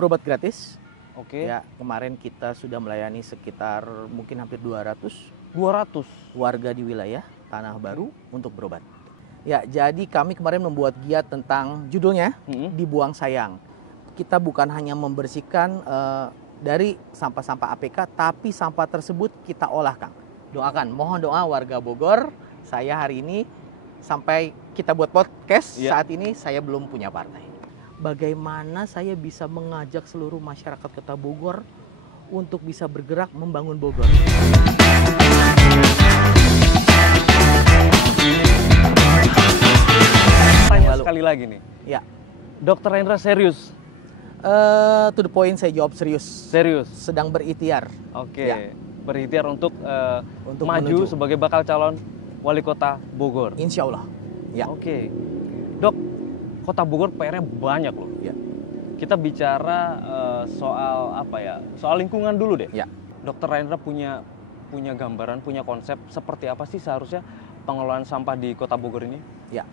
berobat gratis. Oke. Ya, kemarin kita sudah melayani sekitar mungkin hampir 200 200. warga di wilayah Tanah Baru untuk berobat. Ya, jadi kami kemarin membuat giat tentang judulnya Dibuang Sayang. Kita bukan hanya membersihkan dari sampah-sampah APK, tapi sampah tersebut kita olah, Kang. Doakan, mohon doa warga Bogor. Saya hari ini sampai kita buat podcast, saat ini saya belum punya partai. Bagaimana saya bisa mengajak seluruh masyarakat Kota Bogor untuk bisa bergerak membangun Bogor. Tanya sekali lagi nih. Ya. Dr. Rendra serius? To the point, saya jawab serius. Serius? Sedang berikhtiar. Oke. Ya. Berikhtiar untuk maju menuju sebagai bakal calon wali kota Bogor. Insya Allah. Ya. Oke. Dok, kota Bogor PR-nya banyak loh. Ya. Kita bicara soal apa ya? Soal lingkungan dulu deh. Ya. Dr. Rendra punya gambaran, punya konsep seperti apa sih seharusnya pengelolaan sampah di kota Bogor ini? Ya.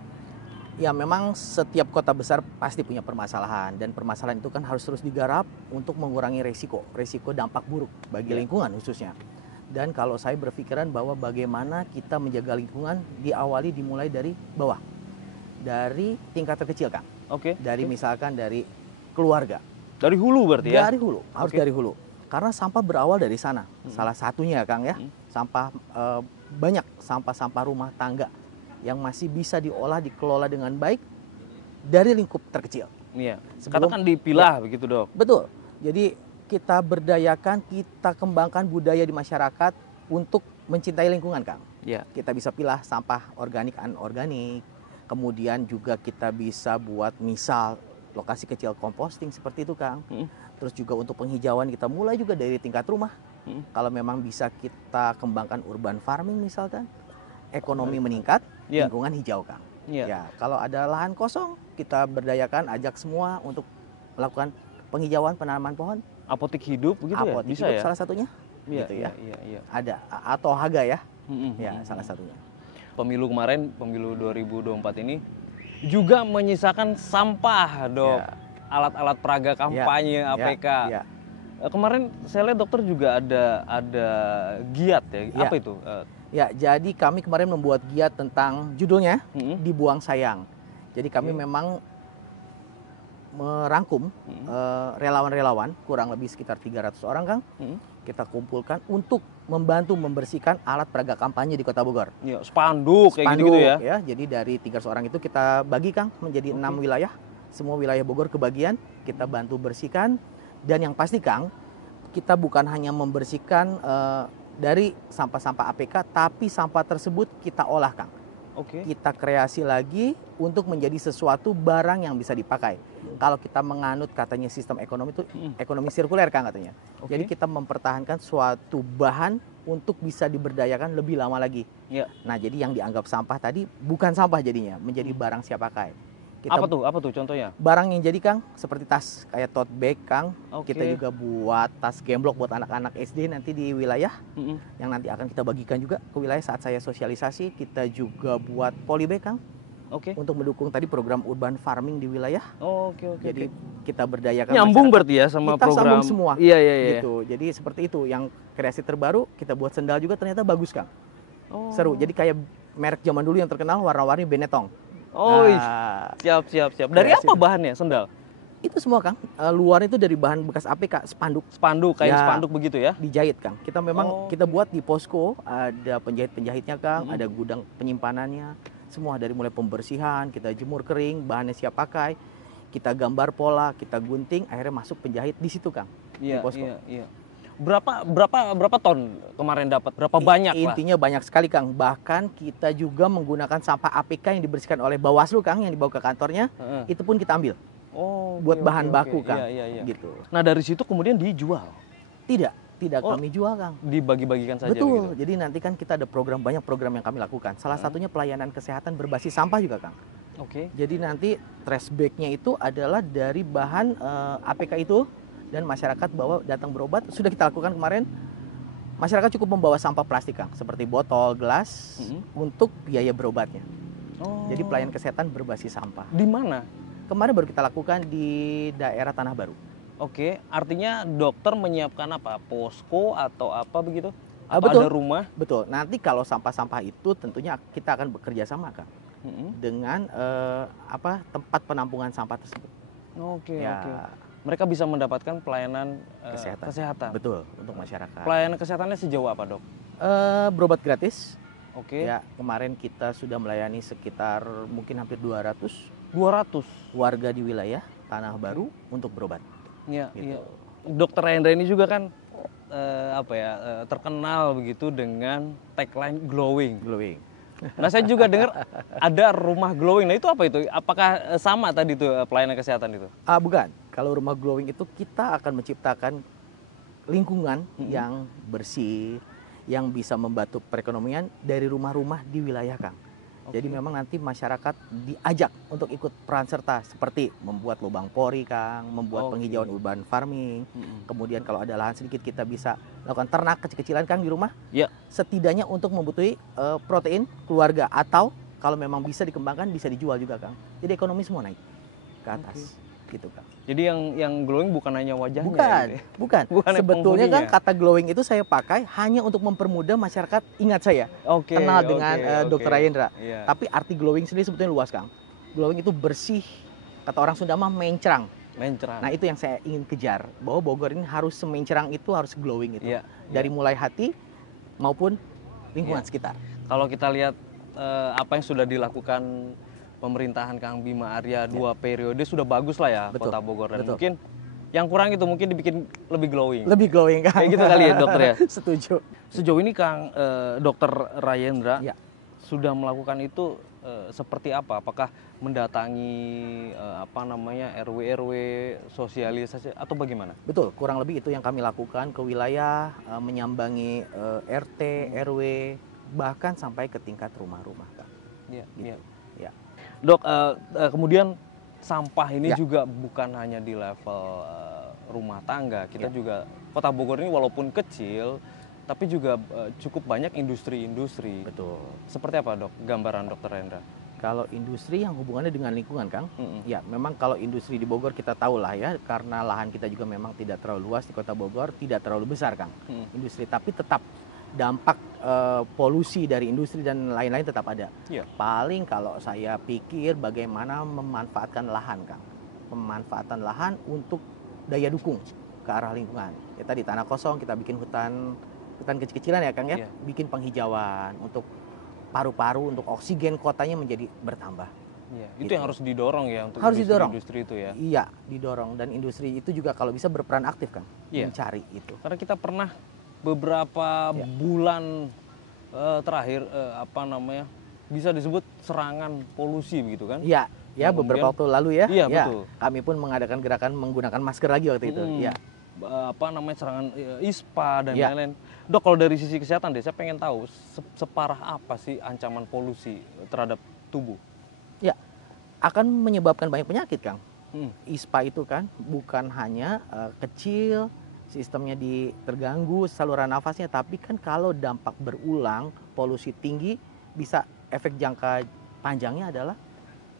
Ya, memang setiap kota besar pasti punya permasalahan, dan permasalahan itu kan harus terus digarap untuk mengurangi resiko dampak buruk bagi lingkungan khususnya. Dan kalau saya berpikiran bahwa bagaimana kita menjaga lingkungan dimulai dari bawah, dari tingkat terkecil, Kang. Oke. Misalkan dari keluarga. Dari hulu berarti ya? Dari hulu, harus dari hulu. Karena sampah berawal dari sana. Salah satunya, Kang, ya, sampah banyak sampah-sampah rumah tangga yang masih bisa diolah, dikelola dengan baik dari lingkup terkecil. Iya. Katakan dipilah begitu, Dok. Betul. Jadi kita berdayakan, kita kembangkan budaya di masyarakat untuk mencintai lingkungan, Kang. Iya. Kita bisa pilah sampah organik, anorganik. Kemudian juga kita bisa buat misal lokasi kecil composting seperti itu, Kang. Terus juga untuk penghijauan kita mulai juga dari tingkat rumah. Kalau memang bisa kita kembangkan urban farming misalkan, ekonomi meningkat, lingkungan hijau, Kang. Ya, kalau ada lahan kosong, kita berdayakan, ajak semua untuk melakukan penghijauan, penanaman pohon. Apotik hidup begitu ya? Apotik Bisa hidup ya? salah satunya. Iya, gitu ya. Iya. Ada atau Haga ya. Ya, salah satunya. Pemilu kemarin, pemilu 2024 ini juga menyisakan sampah, Dok. Ya. Alat-alat peraga kampanye APK. Ya. Kemarin saya lihat dokter juga ada giat ya. Apa itu? Ya, jadi kami kemarin membuat giat tentang judulnya Dibuang Sayang. Jadi kami memang merangkum relawan-relawan, kurang lebih sekitar 300 orang, Kang. Kita kumpulkan untuk membantu membersihkan alat peraga kampanye di Kota Bogor. Ya, spanduk kayak gitu ya. Ya, jadi dari 300 orang itu kita bagi, Kang, menjadi 6 wilayah. Semua wilayah Bogor kebagian, kita bantu bersihkan. Dan yang pasti, Kang, kita bukan hanya membersihkan dari sampah-sampah APK, tapi sampah tersebut kita olah, Kang. Kita kreasi lagi untuk menjadi sesuatu barang yang bisa dipakai. Kalau kita menganut katanya sistem ekonomi itu ekonomi sirkuler, Kang, katanya. Jadi kita mempertahankan suatu bahan untuk bisa diberdayakan lebih lama lagi. Nah, jadi yang dianggap sampah tadi bukan sampah jadinya, menjadi barang siap pakai. Apa tuh contohnya? Barang yang jadi, Kang, seperti tas kayak tote bag, Kang. Kita juga buat tas gemblok buat anak-anak SD nanti di wilayah yang nanti akan kita bagikan juga ke wilayah saat saya sosialisasi. Kita juga buat polybag, Kang. Untuk mendukung tadi program urban farming di wilayah. Jadi kita berdayakan nyambung masyarakat. berarti ya sama kita program. Sambung semua. Iya. Gitu. Jadi seperti itu. Yang kreasi terbaru kita buat sendal juga ternyata bagus, Kang. Seru. Jadi kayak merek zaman dulu yang terkenal warna-warni Benetton. Siap. Dari apa bahannya sendal? Itu semua, Kang. Luar itu dari bahan bekas APK, spanduk. Kain spanduk begitu ya? Dijahit, Kang. Kita memang kita buat di posko, ada penjahit-penjahitnya, Kang, ada gudang penyimpanannya. Semua dari mulai pembersihan, kita jemur kering, bahannya siap pakai, kita gambar pola, kita gunting, akhirnya masuk penjahit di situ, Kang. Di posko. Iya. Berapa ton kemarin dapat? Berapa banyak lah? Intinya banyak sekali, Kang. Bahkan kita juga menggunakan sampah APK yang dibersihkan oleh Bawaslu, Kang, yang dibawa ke kantornya. Itu pun kita ambil. Buat bahan baku, Kang. Iya. Gitu. Nah, dari situ kemudian dijual? Tidak kami jual, Kang. Dibagi-bagikan saja. Betul. Gitu. Jadi nanti kan kita ada banyak program yang kami lakukan. Salah satunya pelayanan kesehatan berbasis sampah juga, Kang. Jadi nanti trash bag-nya itu adalah dari bahan APK itu. Dan masyarakat datang berobat, sudah kita lakukan kemarin. Masyarakat cukup membawa sampah plastik, Kang, seperti botol, gelas, untuk biaya berobatnya. Jadi pelayanan kesehatan berbasis sampah. Di mana? Kemarin baru kita lakukan di daerah Tanah Baru. Oke, artinya dokter menyiapkan apa? Posko atau apa begitu? Atau Betul, ada rumah? betul. Nanti kalau sampah-sampah itu tentunya kita akan bekerja sama, Kang, Mm-mm. dengan tempat penampungan sampah tersebut. Oke, oke. Ya, Mereka bisa mendapatkan pelayanan kesehatan. kesehatan. Betul, untuk masyarakat. Pelayanan kesehatannya sejauh apa, Dok? Berobat gratis. Oke. Ya, kemarin kita sudah melayani sekitar mungkin hampir 200 200. warga di wilayah Tanah Baru untuk berobat. Iya, Gitu. iya. Dokter Hendra ini juga kan terkenal begitu dengan tagline glowing. Glowing. Nah, saya juga dengar ada rumah glowing. Nah, itu apa itu? Apakah sama tadi tuh pelayanan kesehatan itu? Bukan. Kalau rumah glowing itu kita akan menciptakan lingkungan yang bersih, yang bisa membantu perekonomian dari rumah-rumah di wilayah, Kang. Jadi memang nanti masyarakat diajak untuk ikut peran serta seperti membuat lubang pori, Kang, membuat penghijauan urban farming. Kemudian kalau ada lahan sedikit kita bisa lakukan ternak kecil-kecilan, Kang, di rumah. Ya. Setidaknya untuk membutuhkan protein keluarga, atau kalau memang bisa dikembangkan bisa dijual juga, Kang. Jadi ekonomi semua naik ke atas. Gitu, Kang. Jadi yang glowing bukan hanya wajahnya. Bukan, gitu ya? bukan. Bukan Sebetulnya kan penghuninya. kata glowing itu saya pakai hanya untuk mempermudah masyarakat ingat saya. Oke, Kenal oke, dengan Dr. oke. Rayendra. Iya. Tapi arti glowing sendiri sebetulnya luas, Kang. Glowing itu bersih, kata orang Sunda mah mencerang. Mencerang. Nah, itu yang saya ingin kejar, bahwa Bogor ini harus semencerang itu, harus glowing itu. Iya, Dari mulai hati maupun lingkungan Iya. sekitar. Kalau kita lihat apa yang sudah dilakukan pemerintahan Kang Bima Arya 2 periode sudah bagus lah ya. Betul, Kota Bogor, dan betul. mungkin yang kurang itu mungkin dibikin lebih glowing. Lebih glowing, Kang. Kayak gitu kali ya, dokter ya. Setuju. Sejauh ini Kang Dokter Rayendra Ya. sudah melakukan itu seperti apa? Apakah mendatangi RW sosialisasi atau bagaimana? Betul, kurang lebih itu yang kami lakukan ke wilayah, menyambangi RT, RW, bahkan sampai ke tingkat rumah-rumah, Kang. Iya, Gitu. iya. Ya. Dok, kemudian sampah ini Ya. juga bukan hanya di level rumah tangga. Kita Ya. juga, Kota Bogor ini walaupun kecil, tapi juga cukup banyak industri-industri. Betul. Seperti apa, Dok, gambaran Dokter Rendra? Kalau industri yang hubungannya dengan lingkungan, Kang, Mm-mm. ya memang kalau industri di Bogor kita tahu lah ya, karena lahan kita juga memang tidak terlalu luas di Kota Bogor, tidak terlalu besar, Kang, industri, tapi tetap dampak polusi dari industri dan lain-lain tetap ada. Iya. Paling kalau saya pikir bagaimana memanfaatkan lahan, Kang, pemanfaatan lahan untuk daya dukung ke arah lingkungan. Kita di tanah kosong kita bikin hutan kecil-kecilan ya, Kang ya, Iya. bikin penghijauan untuk paru-paru, untuk oksigen kotanya menjadi bertambah. Iya, itu Gitu. yang harus didorong ya untuk Harus didorong. industri itu ya. Iya, didorong, dan industri itu juga kalau bisa berperan aktif, Kang, Iya. mencari itu. Karena kita pernah beberapa Ya. bulan terakhir bisa disebut serangan polusi begitu kan? Iya, ya Yang beberapa waktu lalu ya. Iya, ya, betul. kami pun mengadakan gerakan menggunakan masker lagi waktu itu. Mm-mm. Iya. Serangan ISPA dan Iya. lain-lain. Dok, kalau dari sisi kesehatan deh, saya pengen tahu separah apa sih ancaman polusi terhadap tubuh? Ya, akan menyebabkan banyak penyakit, Kang. Hmm. ISPA itu kan bukan hanya kecil, sistemnya terganggu, saluran nafasnya, tapi kan kalau dampak berulang, polusi tinggi, bisa efek jangka panjangnya adalah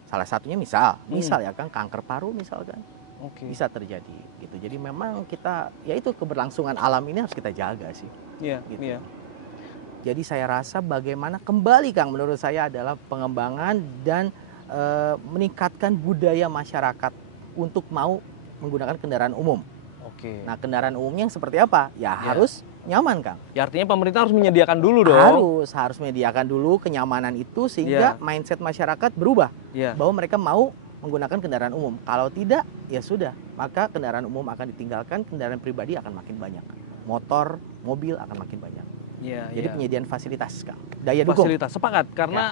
salah satunya misal ya, Kang, kanker paru misalkan. Oke. Bisa terjadi gitu. Jadi memang kita, ya itu keberlangsungan alam ini harus kita jaga sih. Iya, Gitu. iya. Jadi saya rasa bagaimana kembali, Kang, menurut saya adalah pengembangan dan meningkatkan budaya masyarakat untuk mau menggunakan kendaraan umum. Oke. Nah, kendaraan umumnya yang seperti apa? Ya harus nyaman, Kang. Ya artinya pemerintah harus menyediakan dulu dong. Harus menyediakan dulu kenyamanan itu sehingga mindset masyarakat berubah Iya. bahwa mereka mau menggunakan kendaraan umum. Kalau tidak, ya sudah, maka kendaraan umum akan ditinggalkan, kendaraan pribadi akan makin banyak. Motor, mobil akan makin banyak. Iya, Jadi iya. penyediaan fasilitas, Kang. Daya dukung. Fasilitas sepakat karena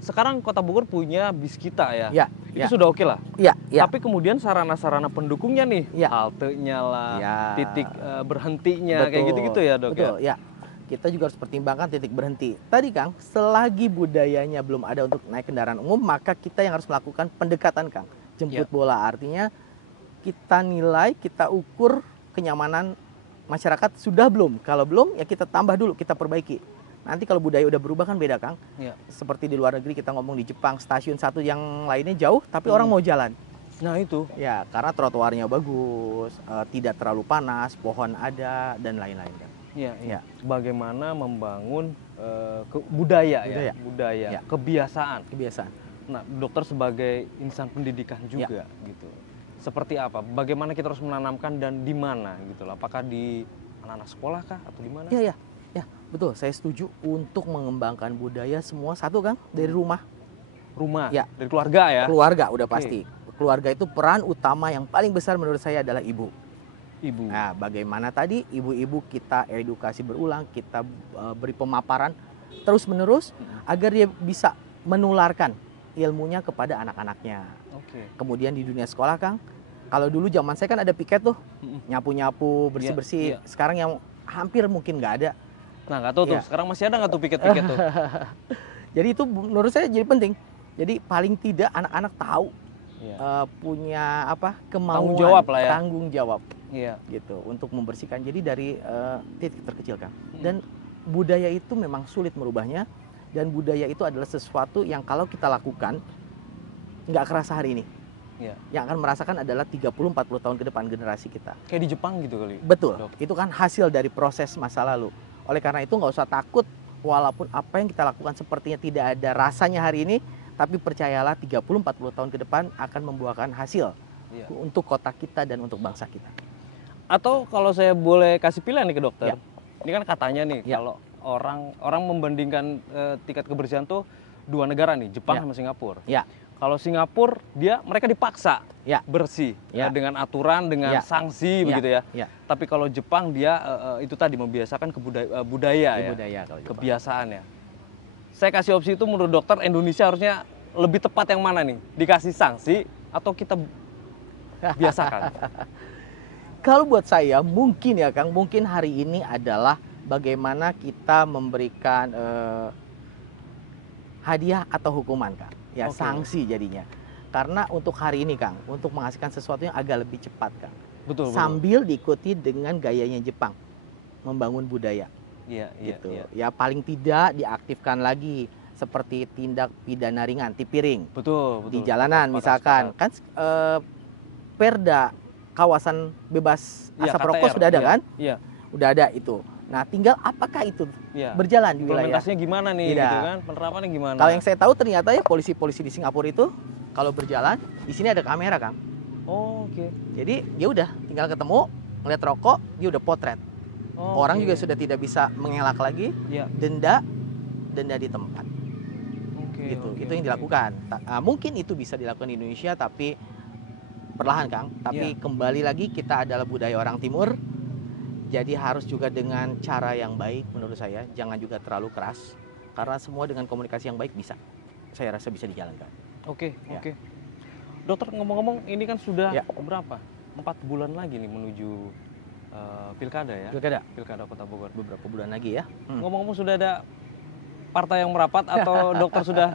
sekarang Kota Bogor punya bis kita ya. Ya, Itu ya. sudah oke lah. Ya, ya. Tapi kemudian sarana-sarana pendukungnya nih, Ya. haltenya lah, Ya. titik berhentinya kayak Betul, gitu-gitu ya, Dok. Betul, ya. Kita juga harus pertimbangkan titik berhenti. Tadi, Kang, selagi budayanya belum ada untuk naik kendaraan umum, maka kita yang harus melakukan pendekatan, Kang. Jemput bola, artinya kita nilai, kita ukur kenyamanan masyarakat sudah belum. Kalau belum, ya kita tambah dulu, kita perbaiki. Nanti kalau budaya udah berubah kan beda, Kang. Ya. Seperti di luar negeri kita ngomong di Jepang, stasiun satu yang lainnya jauh, tapi orang mau jalan. Nah itu. Ya, karena trotoarnya bagus, tidak terlalu panas, pohon ada dan lain-lain kan. Iya, iya. Ya. Bagaimana membangun budaya ya, Budaya. budaya, Ya. kebiasaan. Kebiasaan. Nah, dokter sebagai insan pendidikan juga gitu. Seperti apa? Bagaimana kita harus menanamkan dan di mana gitu loh? Apakah di anak-anak sekolah kah atau di mana? Iya, ya. Ya, betul. Saya setuju untuk mengembangkan budaya semua satu Kang dari rumah. Rumah, Ya. dari keluarga ya. Keluarga udah Oke. pasti. Keluarga itu peran utama yang paling besar menurut saya adalah ibu. Ibu. Nah, bagaimana tadi ibu-ibu kita edukasi berulang, kita beri pemaparan terus-menerus agar dia bisa menularkan ilmunya kepada anak-anaknya. Oke. Kemudian di dunia sekolah, Kang, kalau dulu zaman saya kan ada piket tuh, Mm-mm. nyapu-nyapu, bersih-bersih. Iya. Sekarang yang hampir mungkin nggak ada. Nah, nggak tahu tuh. Iya. Sekarang masih ada nggak tuh piket-piket tuh? Jadi itu menurut saya jadi penting. Jadi paling tidak anak-anak tahu Iya. punya apa kemauan, Tanggung jawab lah ya. tanggung jawab Iya. gitu untuk membersihkan. Jadi dari titik terkecil Kang. Dan budaya itu memang sulit merubahnya, dan budaya itu adalah sesuatu yang kalau kita lakukan nggak kerasa hari ini. Iya. Yang akan merasakan adalah 30-40 tahun ke depan generasi kita. Kayak di Jepang gitu kali. Betul, Dok. itu kan hasil dari proses masa lalu. Oleh karena itu nggak usah takut, walaupun apa yang kita lakukan sepertinya tidak ada rasanya hari ini, tapi percayalah 30-40 tahun ke depan akan membuahkan hasil Iya. untuk kota kita dan untuk bangsa kita. Atau kalau saya boleh kasih pilihan nih ke dokter. Ya. Ini kan katanya nih Ya. kalau orang membandingkan tingkat kebersihan tuh dua negara nih, Jepang Ya. sama Singapura. Ya. Kalau Singapura mereka dipaksa Ya. bersih Ya. dengan aturan, dengan Ya. sanksi Ya. begitu ya. Ya. Tapi kalau Jepang dia itu tadi membiasakan budaya ya, Budaya kalau Jepang. kebiasaan ya. Saya kasih opsi itu menurut dokter Indonesia harusnya lebih tepat yang mana nih? Dikasih sanksi atau kita biasakan? Kalau buat saya mungkin ya Kang, mungkin hari ini adalah bagaimana kita memberikan hadiah atau hukuman Kang. Ya, Oke. sanksi jadinya. Karena untuk hari ini Kang, untuk menghasilkan sesuatu yang agak lebih cepat Kang. Betul. Sambil diikuti dengan gayanya Jepang, membangun budaya Iya, iya, gitu. iya. Ya paling tidak diaktifkan lagi seperti tindak pidana ringan, tipiring Betul, betul. di jalanan Sepakat, misalkan. sepakat. Kan Perda kawasan bebas Iya, asap rokok KTR, sudah ada iya, kan? Iya, Udah ada itu. Nah, tinggal apakah itu iya. berjalan di wilayah? Implementasinya gimana nih Tidak. gitu kan? Penerapannya gimana? Kalau yang saya tahu ternyata ya polisi-polisi di Singapura itu kalau berjalan di sini ada kamera Kang. Oh, oke. Jadi dia udah tinggal ketemu ngeliat rokok, dia udah potret. Oh, Orang oke. juga sudah tidak bisa mengelak lagi, Iya. denda di tempat. Oke, Gitu. oke, Itu yang oke. dilakukan. Mungkin itu bisa dilakukan di Indonesia tapi perlahan Kang. Tapi kembali lagi kita adalah budaya orang timur. Jadi harus juga dengan cara yang baik menurut saya, jangan juga terlalu keras. Karena semua dengan komunikasi yang baik bisa. Saya rasa bisa dijalankan. Oke, Ya. oke. Dokter ngomong-ngomong ini kan sudah Ya. berapa? 4 bulan lagi nih menuju pilkada ya. Pilkada Pilkada Kota Bogor. beberapa bulan lagi ya. Ngomong-ngomong sudah ada partai yang merapat atau dokter sudah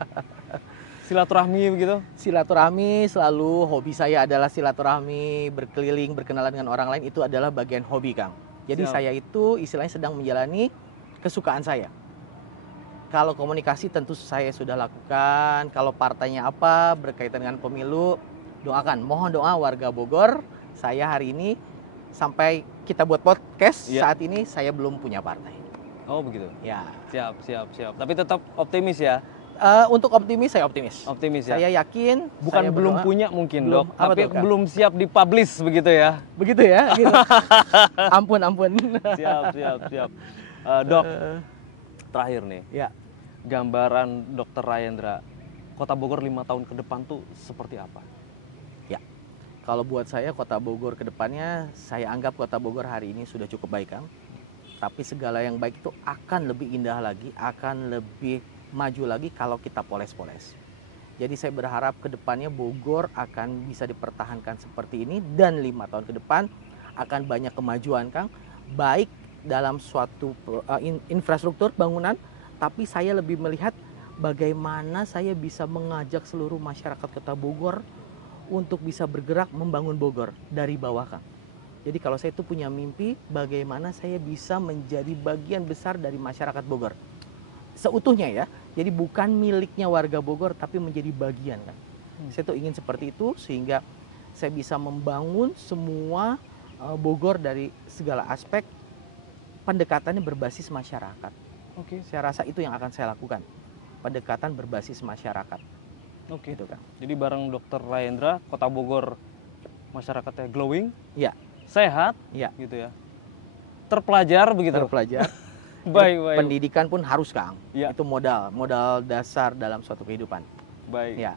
silaturahmi begitu? Silaturahmi selalu, hobi saya adalah silaturahmi, berkeliling, berkenalan dengan orang lain, itu adalah bagian hobi Kang. Jadi Siap. saya itu istilahnya sedang menjalani kesukaan saya. Kalau komunikasi tentu saya sudah lakukan, kalau partainya apa berkaitan dengan pemilu, doakan, mohon doa warga Bogor. Saya hari ini sampai kita buat podcast Iya. saat ini saya belum punya partai. Oh begitu. Ya, Siap, siap, siap. Tapi tetap optimis ya. untuk optimis saya optimis. Optimis ya. Saya yakin. Bukan saya belum berdoa. punya mungkin Belum. dok, Apa tapi tuh, Kak? belum siap dipublish begitu ya. Begitu ya. Gitu. Ampun, ampun. Siap, siap, siap. Dok, terakhir nih. Ya. Gambaran Dokter Rayendra, Kota Bogor 5 tahun ke depan tuh seperti apa? Kalau buat saya Kota Bogor ke depannya, saya anggap Kota Bogor hari ini sudah cukup baik Kang. Tapi segala yang baik itu akan lebih indah lagi, akan lebih maju lagi kalau kita poles-poles. Jadi saya berharap ke depannya Bogor akan bisa dipertahankan seperti ini, dan 5 tahun ke depan akan banyak kemajuan Kang. Baik dalam suatu infrastruktur bangunan, tapi saya lebih melihat bagaimana saya bisa mengajak seluruh masyarakat Kota Bogor untuk bisa bergerak membangun Bogor dari bawah Kang. Jadi kalau saya itu punya mimpi bagaimana saya bisa menjadi bagian besar dari masyarakat Bogor. Seutuhnya ya. Jadi bukan miliknya warga Bogor tapi menjadi bagian Kang. Saya tuh ingin seperti itu sehingga saya bisa membangun semua Bogor dari segala aspek, pendekatannya berbasis masyarakat. Oke. Saya rasa itu yang akan saya lakukan, pendekatan berbasis masyarakat. Oke. Gitu kan. Jadi bareng Dr. Rayendra, Kota Bogor masyarakatnya glowing, Ya, sehat, ya. gitu ya. Terpelajar begitu. Terpelajar. Baik, baik. Pendidikan pun harus, Kang. Ya. Itu modal dasar dalam suatu kehidupan. Baik. Ya.